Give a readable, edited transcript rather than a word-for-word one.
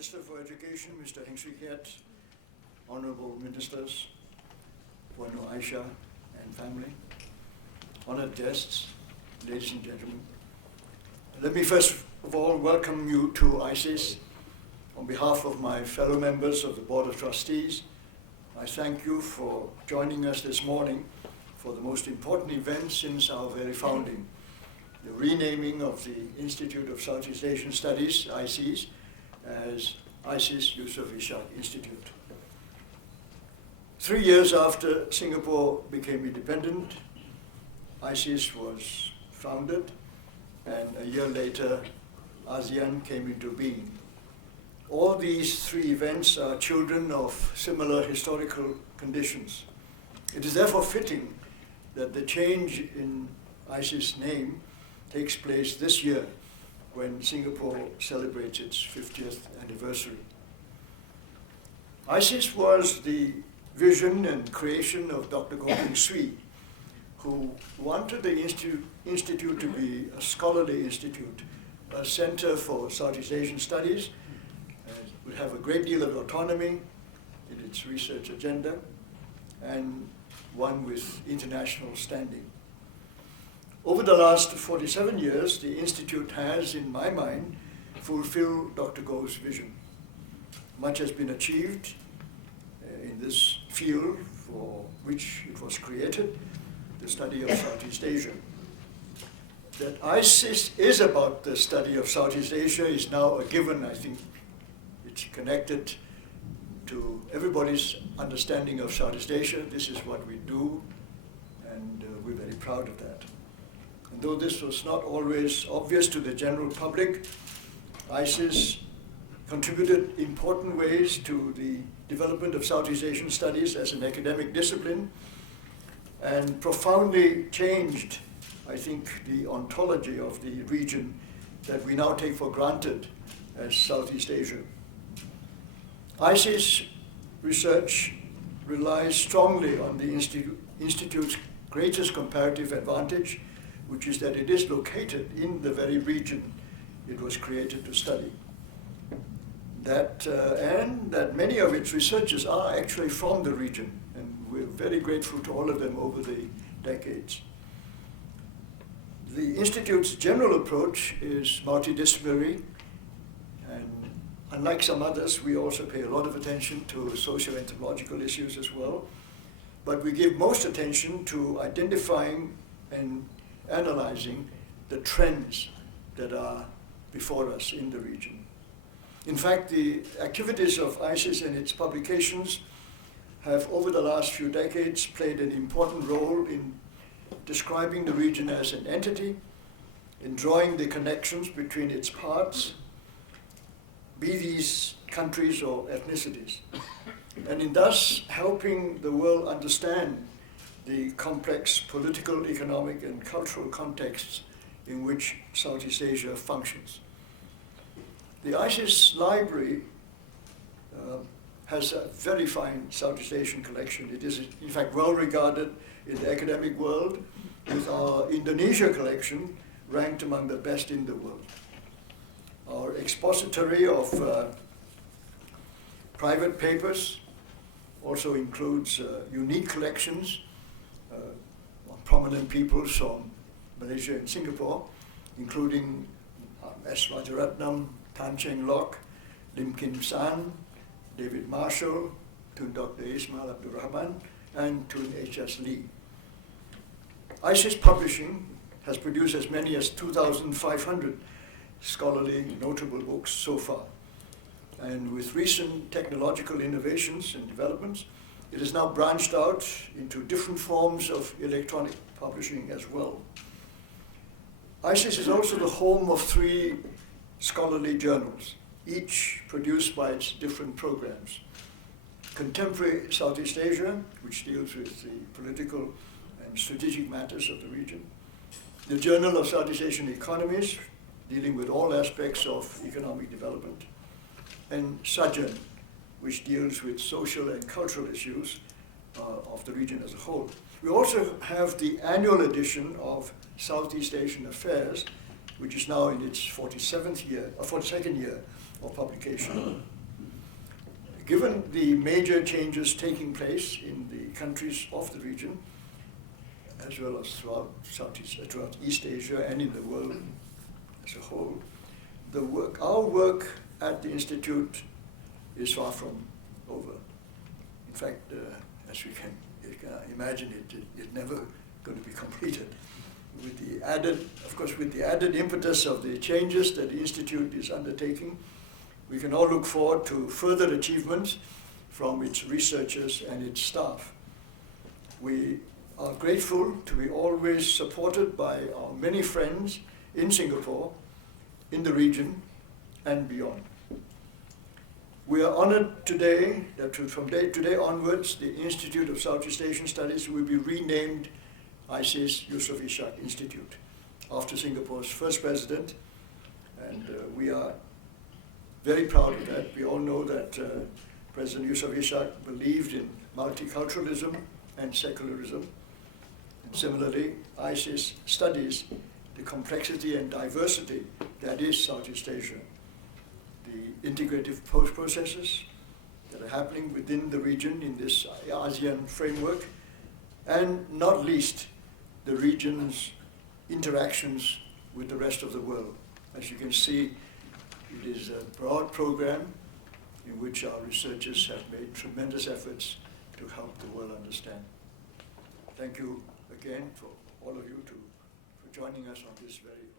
Minister for Education, Mr. Heng Swee Keat, Honorable Ministers, Puan Aisha and family, honored guests, ladies and gentlemen. Let me first of all welcome you to ISEAS. On behalf of my fellow members of the Board of Trustees, I thank you for joining us this morning for the most important event since our very founding, the renaming of the Institute of Southeast Asian Studies, ISEAS, as ISEAS-Yusof Ishak Institute. 3 years after Singapore became independent, ISEAS was founded, and a year later, ASEAN came into being. All these three events are children of similar historical conditions. It is therefore fitting that the change in ISEAS' name takes place this year when Singapore celebrates its 50th anniversary. ISEAS was the vision and creation of Dr. Wang Gungwu, who wanted the institute to be a scholarly institute, a center for Southeast Asian studies, and would have a great deal of autonomy in its research agenda, and one with international standing. Over the last 47 years, the Institute has, in my mind, fulfilled Dr. Goh's vision. Much has been achieved in this field for which it was created, the study of Southeast Asia. That ISEAS is about the study of Southeast Asia is now a given. I think it's connected to everybody's understanding of Southeast Asia. This is what we do, and we're very proud of that. And though this was not always obvious to the general public, ISEAS contributed important ways to the development of Southeast Asian studies as an academic discipline, and profoundly changed, I think, the ontology of the region that we now take for granted as Southeast Asia. ISEAS research relies strongly on the Institute's greatest comparative advantage, which is that it is located in the very region it was created to study. And that many of its researchers are actually from the region, and we're very grateful to all of them over the decades. The Institute's general approach is multidisciplinary, and unlike some others, we also pay a lot of attention to socio-anthropological issues as well, but we give most attention to identifying and analyzing the trends that are before us in the region. In fact, the activities of ISEAS and its publications have, over the last few decades, played an important role in describing the region as an entity, in drawing the connections between its parts, be these countries or ethnicities, and in thus helping the world understand the complex political, economic, and cultural contexts in which Southeast Asia functions. The ISEAS library has a very fine Southeast Asian collection. It is, in fact, well regarded in the academic world, with our Indonesia collection ranked among the best in the world. Our expository of private papers also includes unique collections on prominent peoples from Malaysia and Singapore, including S. Rajaratnam, Tan Cheng Lock, Lim Kim San, David Marshall, Tun Dr. Ismail Abdul Rahman, and Tun H.S. Lee. ISEAS Publishing has produced as many as 2,500 scholarly notable books so far. And with recent technological innovations and developments, it has now branched out into different forms of electronic publishing as well. ISEAS is also the home of 3 scholarly journals, each produced by its different programs. Contemporary Southeast Asia, which deals with the political and strategic matters of the region. The Journal of Southeast Asian Economies, dealing with all aspects of economic development. And Sajan, which deals with social and cultural issues of the region as a whole. We also have the annual edition of Southeast Asian Affairs, which is now in its 42nd year of publication. Given the major changes taking place in the countries of the region, as well as throughout East Asia and in the world as a whole, our work at the Institute is far from over. In fact, as you can imagine, it's never going to be completed. With the added impetus of the changes that the Institute is undertaking, we can all look forward to further achievements from its researchers and its staff. We are grateful to be always supported by our many friends in Singapore, in the region, and beyond. We are honored today that from today onwards, the Institute of Southeast Asian Studies will be renamed ISEAS-Yusof Ishak Institute, after Singapore's first president, and we are very proud of that. We all know that President Yusof Ishak believed in multiculturalism and secularism. And similarly, ISEAS studies the complexity and diversity that is Southeast Asia, the integrative processes that are happening within the region in this ASEAN framework, and not least the region's interactions with the rest of the world. As you can see, it is a broad program in which our researchers have made tremendous efforts to help the world understand. Thank you again for all of you for joining us on this very